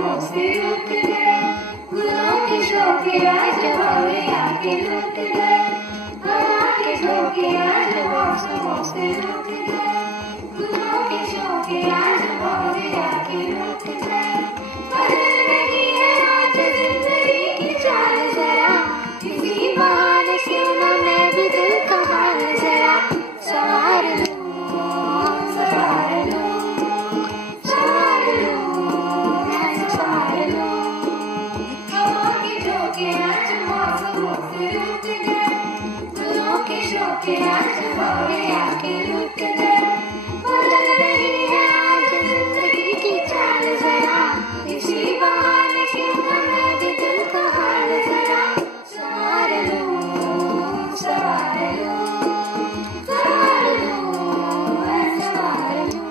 समोसे रुक गए, गुलों के शौके आज भौरे आके लुट गए, हवा के झोंके आज समोसे रुक गए, गुलों के शौके आज भौरे आके लुट गए। बदल रही है आज जिंदगी की चाल जरा, किसी बहाने क्यों न मैं भी दिल का हाल जरा सवार लूं, सवार लूं, सवार लूं, मैं सवार लूं। हवा के झोंके आज समोसे रुक गए, गुलों के शौके आज भौरे आके लुट गए। बदल रही है आज जिंदगी की चाल जरा, इसी बहाने क्यों न मैं भी दिल का हाल जरा सवार लूं, सवार लूं, सवार लूं, मैं सवार लूं।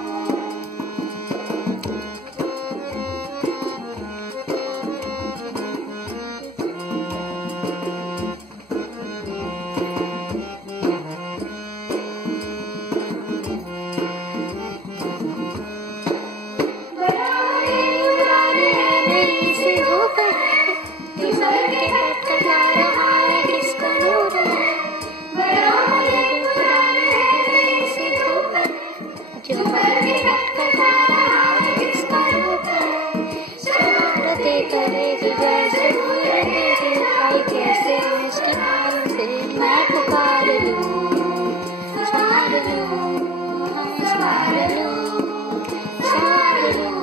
कैसे उसकी मांग से मैं पुकार लूं, सवार लूं, सवार लूं, सवार लूं,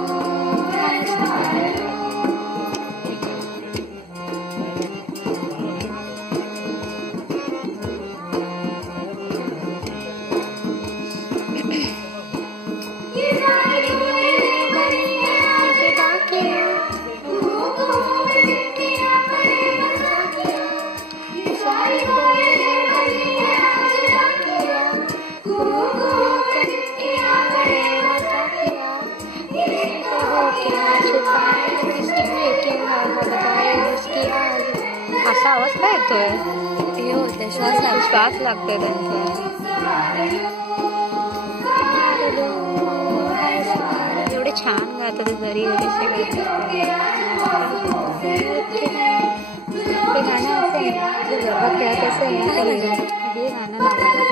मैं सवार लूं। ये सारी उम्मीदें बनी है आज बाकियां, गुमों को में चिट्ठियां पड़ेगा साकियां। ये सारी उम्मीदें बनी है आज बाकियां, गुमों को में चिट्ठियां पड़ेगा साकियां। किसी को हो क्या छुपाए किसकी लेकिन ना बताए उसकी आज। असा आवाज काय येतोय? हे होते श्वास लागतोय त्यांचा। एवढे छान गातात ते जरी वगैरे सगळे ते गाणं असं आहे ना जे गरबा खेळत असेल ना हे गाणं लावायला